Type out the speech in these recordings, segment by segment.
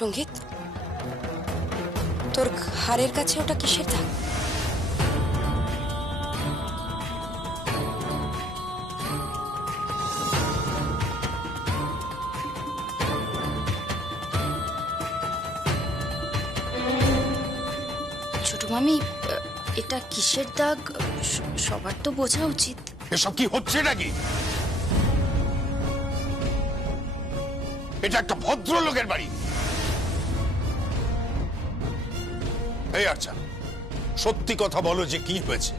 সঙ্গীত, তোর ঘাড়ের কাছে ওটা কিসের দাগ? ছোট মামি, এটা কিসের দাগ সবার তো বোঝা উচিত। এসব কি হচ্ছে নাকি? এটা একটা ভদ্রলোকের বাড়ি। এই আচ্ছা, সত্যি কথা বলো যে কি হয়েছে।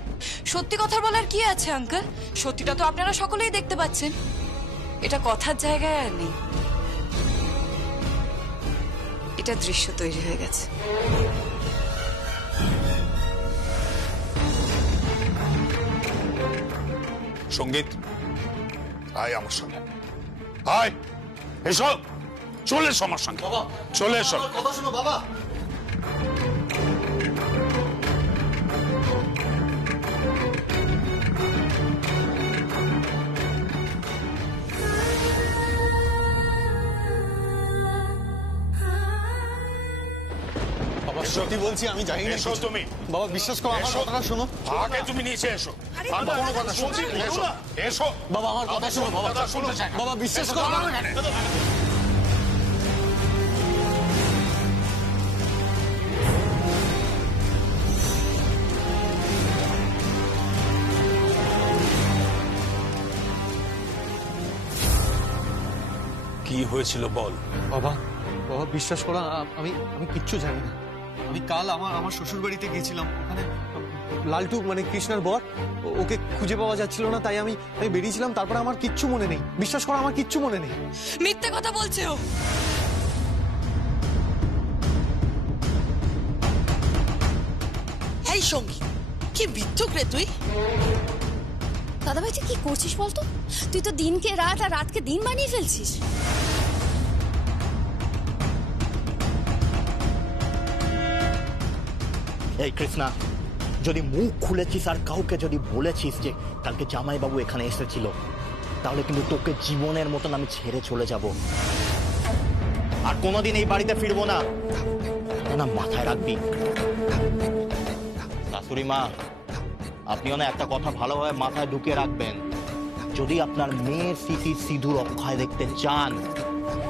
সত্যি কথা বলার কি আছে আঙ্কেল? সত্যিটা তো আপনারা সকলেই দেখতে পাচ্ছেন। এটা কথার জায়গায় আর নেই, এটা দৃশ্য তৈরি হয়ে গেছে। সঙ্গীত, আয় আমার সঙ্গে, আয়, এসো, চলে এসো আমার সঙ্গে, চলে এসো। কথা শোনো বাবা। সত্যি বলছি, আমি জানি না। এসো তুমি। বাবা বিশ্বাস করো, আমার কথাটা শোনো। আগে তুমি নিচে এসো। আমি কোনো কথা শুনছি না। এসো, এসো। বাবা আমার কথা শোনো। বাবা কথা শুনতে চাই না। বাবা বিশ্বাস এসো, করো। দাঁড়াও এখানে। কি হয়েছিল বল। বাবা বাবা বিশ্বাস করো, আমি আমি কিচ্ছু জানি না। আমি কাল আমার শ্বশুর বাড়িতে গিয়েছিলাম। ওখানে লালটু মানে কৃষ্ণার বর, ওকে খুঁজে পাওয়া যাচ্ছিল না, তাই আমি বেরিয়েছিলাম। তারপরে আমার কিচ্ছু মনে নেই। বিশ্বাস করো, আমার কিচ্ছু মনে নেই। মিথ্যে কথা বলছে ও। এই সঙ্গী, কি বিদ্যুক রে তুই? দাদা ভাই, তুই কি করছিস বলতো? তুই তো দিনকে রাত আর রাতকে দিন বানিয়ে ফেলছিস। এই কৃষ্ণা, যদি মুখ খুলেছিস আর কাউকে যদি বলেছিস যে কালকে জামাইবাবু এখানে এসেছিল, তাহলে কিন্তু তোকে জীবনের মতন আমি ছেড়ে চলে যাব আর কোনোদিন এই বাড়িতে ফিরবো না। না, মাথায় রাখবি। শাশুড়ি মা, আপনিও না একটা কথা ভালোভাবে মাথায় ঢুকিয়ে রাখবেন। যদি আপনার মেয়ের স্মৃতির সিঁদুর অক্ষয় দেখতে চান,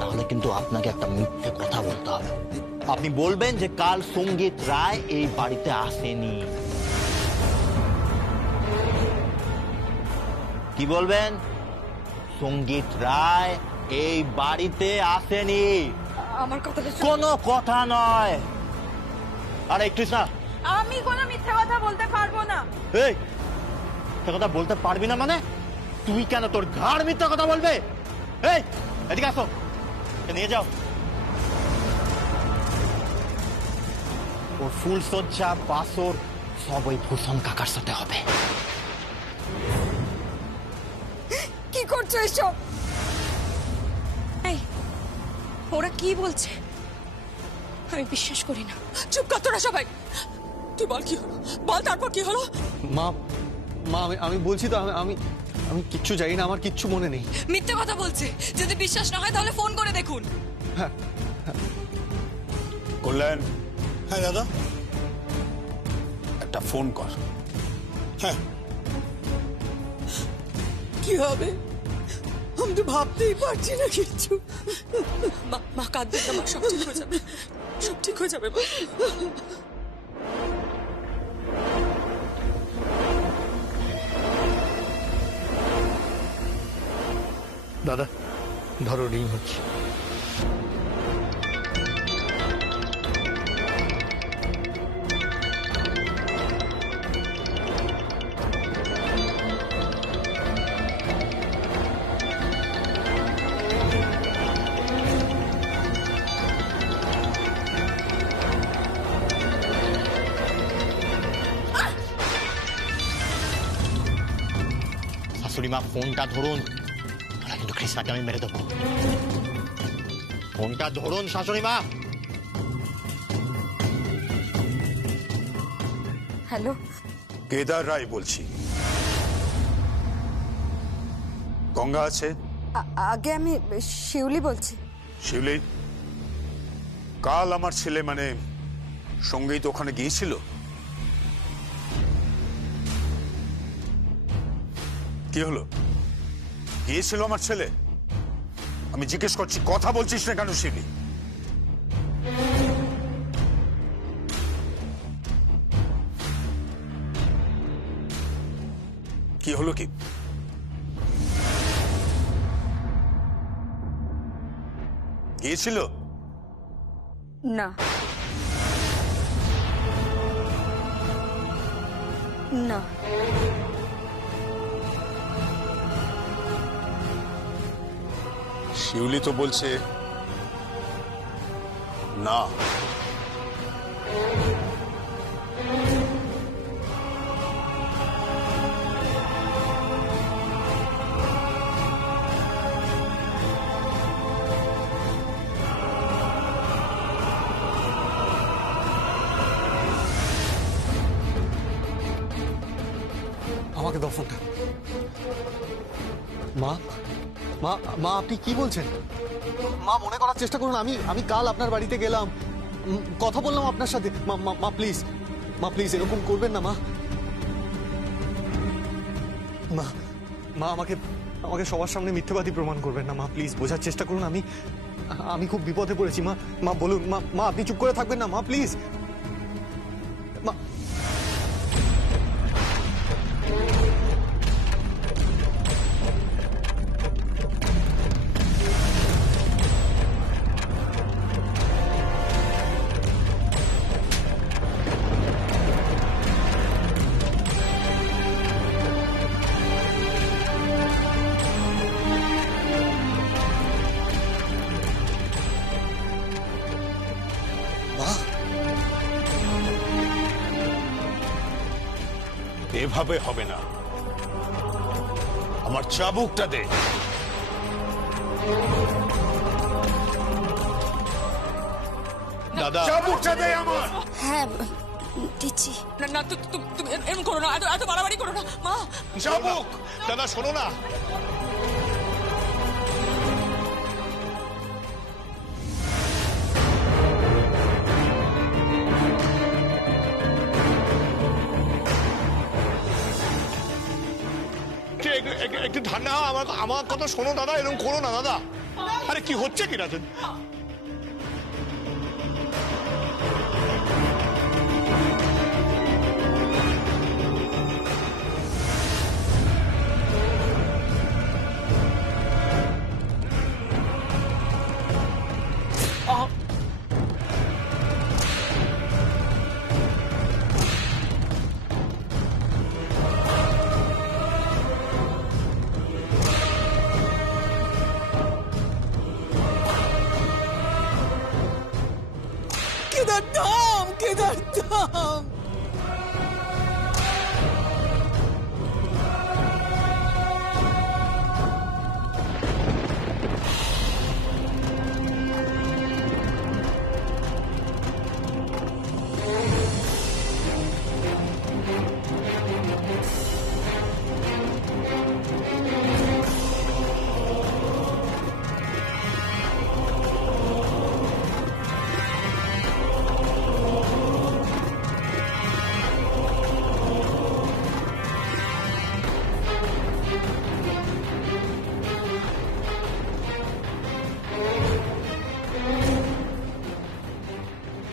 তাহলে কিন্তু আপনাকে একটা মিথ্যে কথা বলতে হবে। আপনি বলবেন যে কাল সঙ্গীত রায় এই বাড়িতে আসেনি। কি বলবেন? সঙ্গীত রায় এই বাড়িতে আসেনি। আমার কথাটা কোনো কথা নয়। আরে কৃষ্ণা, আমি কোনো মিথ্যে কথা বলতে পারবো না। এই মিথ্যে কথা বলতে পারবি না মানে? তুই কেন তোর ঘাড় মিথ্যা কথা বলবে? এই এদিকে আসো, নিয়ে যাও। ওর ফুল সজ্জা বাসর সব ওই ভূষণ কাকার সাথে হবে। কি করছো এসব? এই, ওরা কি বলছে? আমি বিশ্বাস করি না। চুপ কর তোরা সবাই। তুই বল কি হলো, বল তারপর কি হলো। মা মা আমি বলছি তো, আমি আমি কিচ্ছু জানি না। আমার কিচ্ছু মনে নেই। মিথ্যে কথা বলছে। যদি বিশ্বাস না হয় তাহলে ফোন করে দেখুন। কল্যাণ, হ্যাঁ দাদা। একটা ফোন কর। হ্যাঁ, কি হবে আমি তো ভাবতেই পারছি না কিচ্ছু। মা কাঁদবে না, মা সব ঠিক হয়ে যাবে, সব ঠিক হয়ে যাবে। দাদা ধরো, রিং হচ্ছে। শাশুড়ি মা, ফোনটা ধরুন, তাহলে কিন্তু কৃষ্ণাকে আমি মেরে দেবো। ফোনটা ধরুন শাশুড়ি মা। হ্যালো, কেদার রায় বলছি। গঙ্গা আছে? আগে আমি শিউলি বলছি। শিউলি, কাল আমার ছেলে মানে সঙ্গীত ওখানে গিয়েছিল? কি হলো, গিয়েছিল আমার ছেলে? আমি জিজ্ঞেস করছি, কথা বলছিস না কেন শিবলি? কি হলো কি? গিয়েছিল? না না শিউলি তো বলছে না। আমাকে দাও ফোনটা। মা মা মা আপনি কি বলছেন? মা মনে করার চেষ্টা করুন, আমি কাল আপনার বাড়িতে গেলাম, কথা বললাম আপনার সাথে। মা প্লিজ, মা প্লিজ এরকম করবেন না মা। মা মা আমাকে আমাকে সবার সামনে মিথ্যেবাদী প্রমাণ করবেন না মা, প্লিজ বোঝার চেষ্টা করুন। আমি খুব বিপদে পড়েছি মা। মা বলুন মা আপনি চুপ করে থাকবেন না মা, প্লিজ মা। এভাবে হবে না, আমার চাবুকটা দে। দাদা চাবুকটা দে আমার। হ্যাঁ দিচ্ছি। না না তুমি এরকম করো না, এত বাড়াবাড়ি করো না মা। চাবুক। দাদা শোনো না, একটু ঠান্ডা আমার কথা শোনো দাদা, এরকম করো না দাদা। আরে কি হচ্ছে কি রাজন? কেদার থাম, কেদার থাম।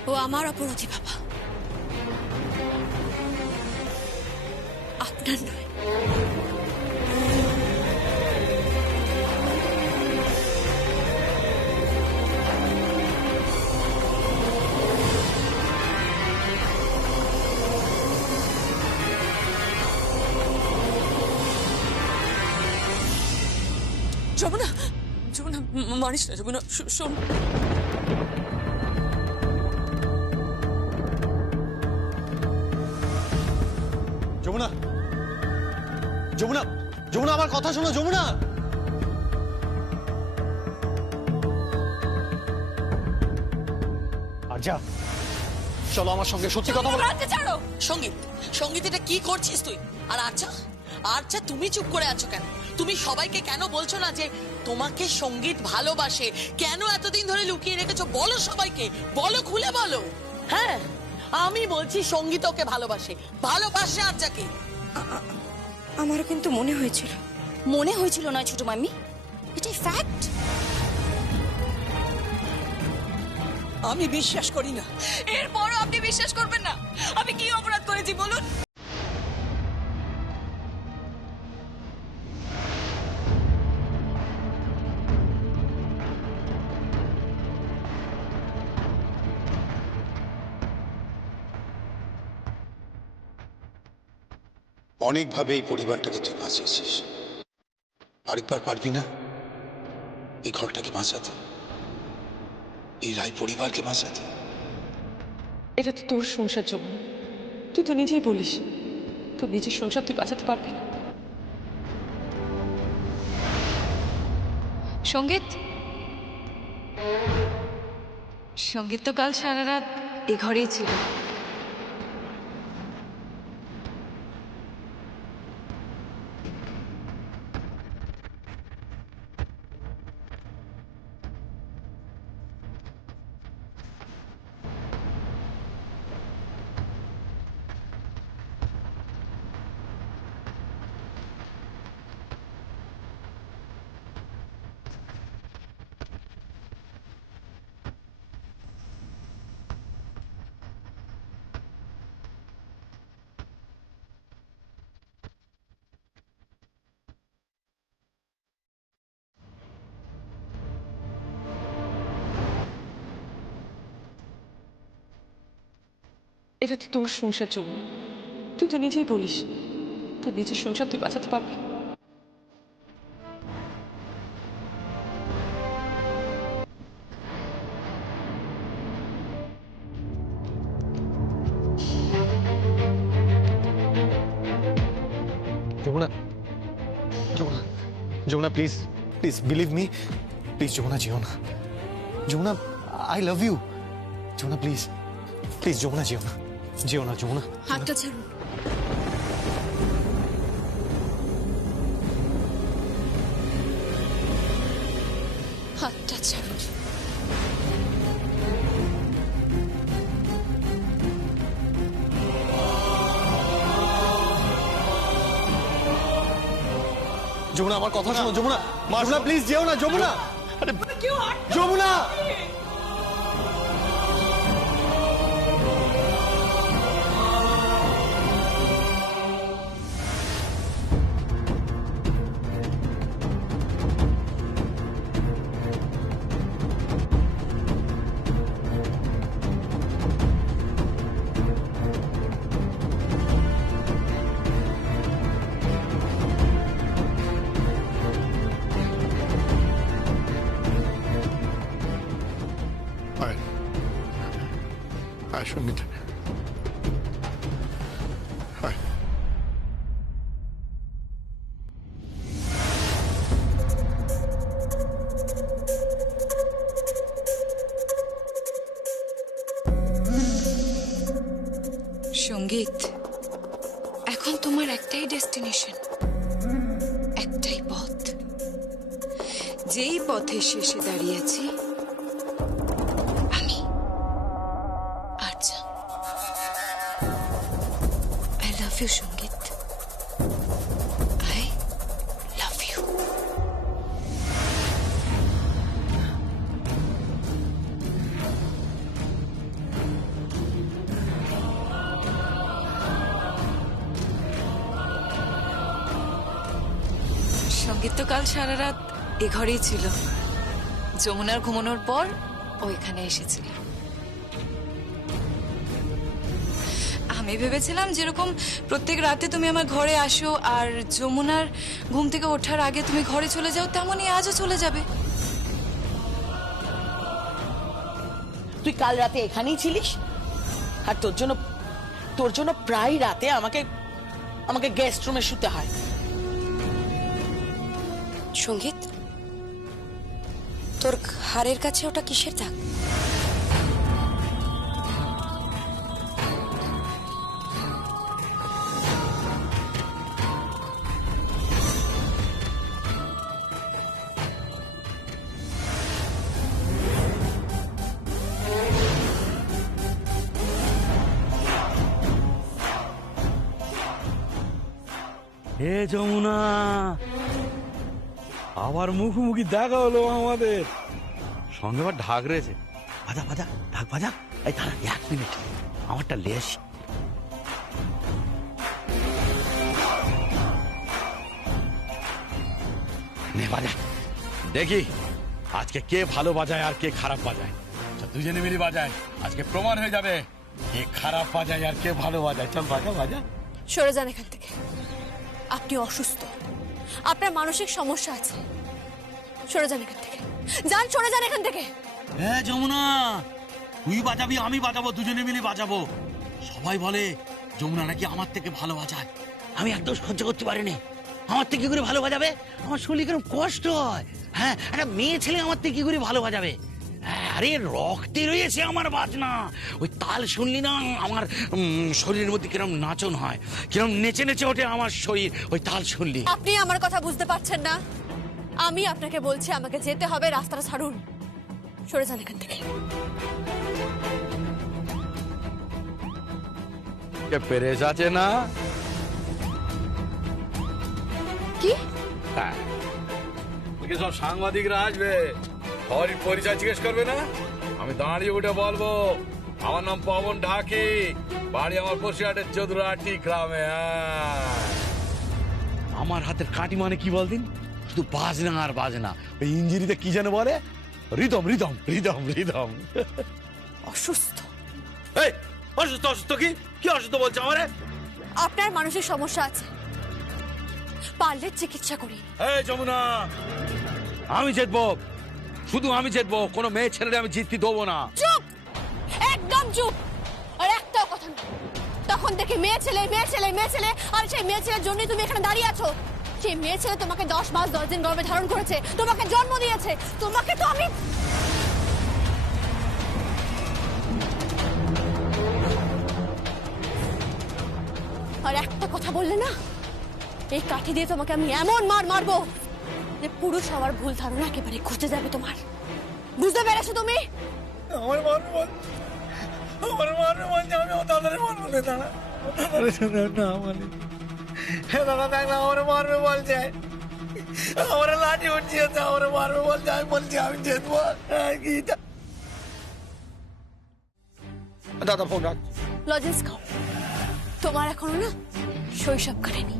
ও আমার অপরাধী বাবা, আপনার নয়। যমুনা, যমুনা মারিস না যমুনা, শোন। যমুনা যমুনা যমুনা আমার কথা শোনো যমুনা। আচ্ছা চলো আমার সঙ্গে, সত্যি কথা বলো। ছাড়ো সঙ্গীত, সঙ্গীত এটা কি করছিস তুই? আর আচ্ছা আচ্ছা তুমি চুপ করে আছো কেন? তুমি সবাইকে কেন বলছো না যে তোমাকে সঙ্গীত ভালোবাসে, কেন এতদিন ধরে লুকিয়ে রেখেছো বলো সবাইকে, বলো, খুলে বলো। হ্যাঁ, আমি বলছি সঙ্গীত ওকে ভালোবাসে, ভালোবাসে আর যাকে। আমারও কিন্তু মনে হয়েছিল নয় ছোট মাম্মি, এটাই ফ্যাক্ট। আমি বিশ্বাস করি না। এরপরও আপনি বিশ্বাস করবেন না? আমি কি অপরাধ করেছি বলুন? অনেকভাবে এই পরিবারটাকে তুই বাঁচিয়েছিস, আরেকবার পারবি না এই ঘরটাকে বাঁচাতে, এই রায় পরিবারকে বাঁচাতে? এটা তো তোর সংসার জন্য, তুই তো নিজেই বলিস তোর নিজের সংসার তুই বাঁচাতে পারবি না। সঙ্গীত তো কাল সারা রাত এ ঘরেই ছিল। এটা তো তোর সংসার জন্য, তুই তো নিজেই বলিস তোর নিজের সংসার তুই বাঁচাতে পারবি না। Jamuna, Jamuna, Jamuna please, please believe me, please Jamuna যেও না। Jamuna, I love you. Jamuna please, please Jamuna যেও না, যেও না যমুনা। হাতটা ছাড়ুন। হাতটা ছাড়ুন। যমুনা আমার কথা শোনো যমুনা, যমুনা প্লিজ যেও না যমুনা, যমুনা। আয় আয় সঙ্গীত, আয়। সঙ্গীত, এখন তোমার একটাই ডেস্টিনেশন, একটাই পথ। যেই পথের শেষে দাঁড়িয়েছি আমি। আচ্ছা, আই লাভ ইউ সঙ্গীত, আই লাভ ইউ। সঙ্গীত তো কাল সারা রাত এ ঘরেই ছিল। যমুনার ঘুমানোর পর ও এখানে এসেছিল। আমি ভেবেছিলাম যেরকম প্রত্যেক রাতে তুমি আমার ঘরে আসো আর যমুনার ঘুম থেকে ওঠার আগে তুমি ঘরে চলে যাও, তেমনই আজও চলে যাবে। তুই কাল রাতে এখানেই ছিলিস, আর তোর জন্য প্রায় রাতে আমাকে গেস্ট রুমে শুতে হয়। সঙ্গীত, তোর হাড়ের কাছে ওটা কিসের দাগ? এ যমুনা, আবার মুখোমুখি দেখা হলো আমাদের। সঙ্গে আবার ঢাক রয়েছে। বাজা বাজা, ঢাক বাজা। এই দাঁড়া 1 মিনিট, আমারটা লেস। নে বাজা, দেখি আজকে কে ভালো বাজায় আর কে খারাপ বাজায়। দুজনে মিলে বাজায়, আজকে প্রমাণ হয়ে যাবে কে খারাপ বাজায় আর কে ভালো বাজায়। চল বাজা বাজা। সরে যান এখান থেকে। আপনি অসুস্থ, আপনার মানসিক সমস্যা আছে। সরে যান এখান থেকে, যান, সরে যান এখান থেকে। হ্যাঁ যমুনা, তুই বাজাবি আমি বাজাবো, দুজনে মিলে বাজাবো। সবাই বলে যমুনা নাকি আমার থেকে ভালো বাজায়। আমি একদম সহ্য করতে পারিনি। আমার থেকে কি করে ভালো বাজাবে? আমার শরীরে কেন কষ্ট হয়। হ্যাঁ, একটা মেয়ে ছেলে আমার থেকে কি করে ভালো বাজাবে? আরে রক্তে রয়েছে আমার বাজনা। ওই তাল শুনলি না, আমার শরীরের মধ্যে কিরম নাচন হয়, কিরম নেচে নেচে ওঠে আমার শরীর ওই তাল শুনলি। আপনি আমার কথা বুঝতে পারছেন না। আমি আপনাকে বলছি আমাকে যেতে হবে, রাস্তাটা ছাড়ুন। সরে যান এখান থেকে। পেরেস আছে না? কি? হ্যাঁ, সব সাংবাদিকরা আসবে, সবারই পরিচয় জিজ্ঞেস করবে না? আমি দাঁড়িয়ে উঠে বলবো আমার নাম পবন ঢাকি, বাড়ি আমার বসিরহাটের চৌধুরাহাটি গ্রামে। আমার হাতের কাটি মানে কি বলদিন? শুধু বাজনা আর বাজনা। ওই ইঞ্জিরিতে কি যেন বলে, রিদম রিদম রিদম রিদম। অসুস্থ? এই অসুস্থ? অসুস্থ কি? কি অসুস্থ বলছে আমারে? আপনার মানসিক সমস্যা আছে, পারলে চিকিৎসা করি। এই যমুনা, আমি জিতবো, শুধু আমি জিতবো, কোনো মেয়ে ছেলেরে আমি জিততে দেবো না। চুপ, একদম চুপ। আর একটাও কথা না। তখন থেকে মেয়ে ছেলে মেয়ে ছেলে মেয়ে ছেলে, আর সেই মেয়ে ছেলের জন্যই তুমি এখানে দাঁড়িয়ে আছো। সেই মেয়ে ছেলে তোমাকে 10 মাস 10 দিন গর্ভে ধারণ করেছে, তোমাকে জন্ম দিয়েছে। তোমাকে তো আমি আর একটা কথা বললে না, এই কাঠি দিয়ে তোমাকে আমি এমন মার মারবো যে পুরুষ হওয়ার ভুল ধারণা একেবারে ঘুচে যাবে তোমার। বুঝতে পেরেছো তুমি? আমার মারবে বল, আমার মারবে বল, আমি ও দাদারে মারবো না। দাদা না মানে দাদা দেখ না, আমার মারবে বলছে, আমার লাঠি উঠিয়েছে, আমার মারবে বলছে। আমি বলছি আমি জিতবো। দাদা ফোন রাখ। লজেন্স খাও, তোমার এখনো না শৈশব কাটেনি।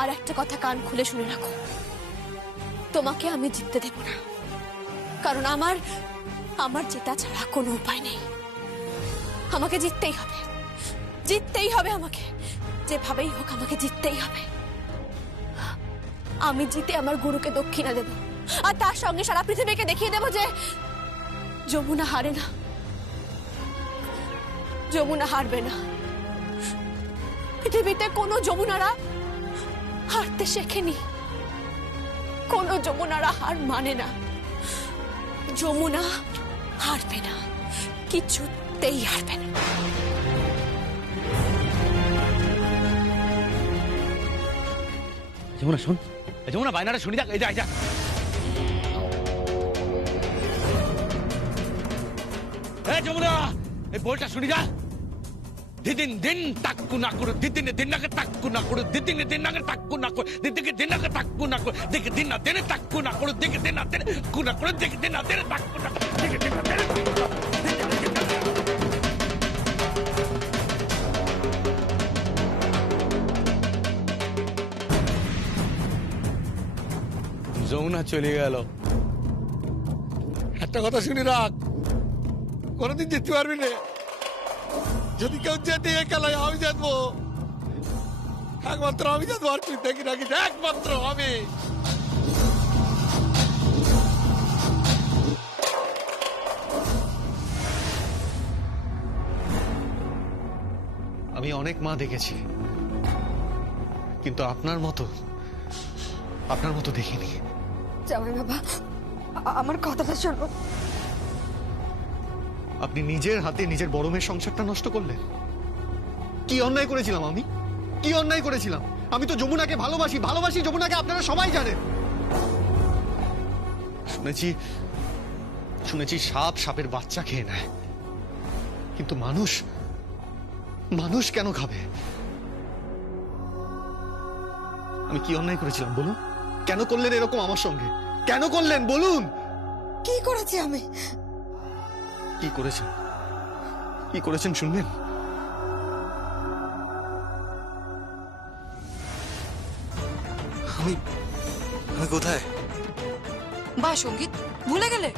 আর একটা কথা কান খুলে শুনে রাখো, তোমাকে আমি জিততে দেব না, কারণ আমার জেতা ছাড়া কোনো উপায় নেই। আমাকে জিততেই হবে, জিততেই হবে আমাকে, যেভাবেই হোক আমাকে জিততেই হবে। আমি জিতে আমার গুরুকে দক্ষিণা দেব, আর তার সঙ্গে সারা পৃথিবীকে দেখিয়ে দেব যে যমুনা হারে না, যমুনা হারবে না। পৃথিবীতে কোনো যমুনারা হারতে শেখেনি, কোনো যমুনারা হার মানে না। যমুনা হারবে না, কিছুতেই হারবে না। যমুনা শোন, যমুনা বায়নাটা শুনি, দেখ এই যা। এই যমুনা, এই বলটা শুনি যা। দিদিন দিন তাক্কু না করো, দিদিন দিন নাকে তাক্কু না করো, দিদিন দিন নাকে তাক্কু না করো, দিদিকে দিন নাকে তাক্কু না করো, দেখে দিন না দেনে তাক্কু না করো, দেখে দিন না দেনে তাক্কু না করো, দেখে দিন না দেনে তাক্কু না করো, দেখে দিন না দেনে তাক্কু না করো। যমুনা চলে গেল। একটা কথা শুনে রাখ, কোনদিন জিততে পারবি না। যদি কেউ জেতে খেলায় আমি জিতবো, একমাত্র আমি জিতবো, আর তুই দেখি রাখি, একমাত্র আমি। আমি অনেক মা দেখেছি, কিন্তু আপনার মতো দেখিনি। জামাই বাবা, আমার কথাটা শোনো। আপনি নিজের হাতে নিজের বড় মেয়ের সংসারটা নষ্ট করলেন। কি অন্যায় করেছিলাম আমি? কি অন্যায় করেছিলাম? আমি তো যমুনাকে ভালোবাসি যমুনাকে, আপনারা সবাই জানেন। শুনেছি সাপ সাপের বাচ্চা খেয়ে নেয়, কিন্তু মানুষ মানুষ কেন খাবে? আমি কি অন্যায় করেছিলাম বলুন? কেন করলেন এরকম আমার সঙ্গে? কেন করলেন বলুন? কি করেছি আমি? কি করেছেন? কি করেছেন শুনবেন? আমি আমি কোথায়? বাহ সঙ্গীত, ভুলে গেলে?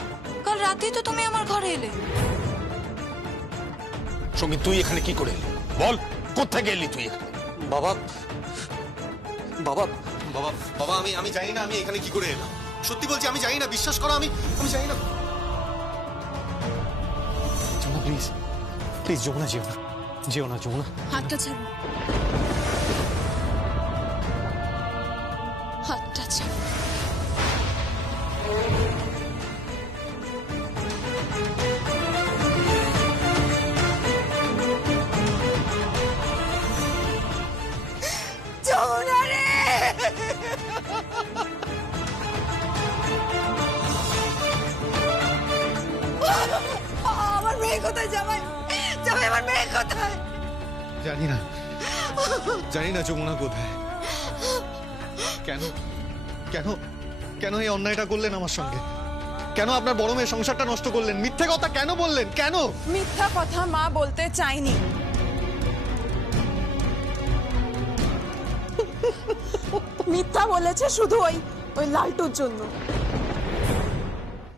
কাল রাতেই তো তুমি আমার ঘরে এলে। সঙ্গীত, তুই এখানে কি করে এলি? বল, কোথায় গেলি তুই এখানে? বাবা বাবা বাবা বাবা আমি জানি না আমি এখানে কি করে এলাম। সত্যি বলছি আমি জানি না, বিশ্বাস করো আমি জানি না। যমুনা প্লিজ প্লিজ, যমুনা যেও না, যেও না যমুনা। হাতটা ছাড়ো, হাতটা ছাড়ো। যমুনা রে! আমার মেয়ে কোথায়? জামাই জামাই, আমার মেয়ে কোথায়? জানি না, জানি না যমুনা কোথায়। কেন কেন কেন এই অন্যায়টা করলেন আমার সঙ্গে? কেন আপনার বড় মেয়ের সংসারটা নষ্ট করলেন? মিথ্যে কথা কেন বললেন? কেন? মিথ্যা কথা মা বলতে চাইনি। মিথ্যা বলেছে শুধু ওই লালটুর জন্য।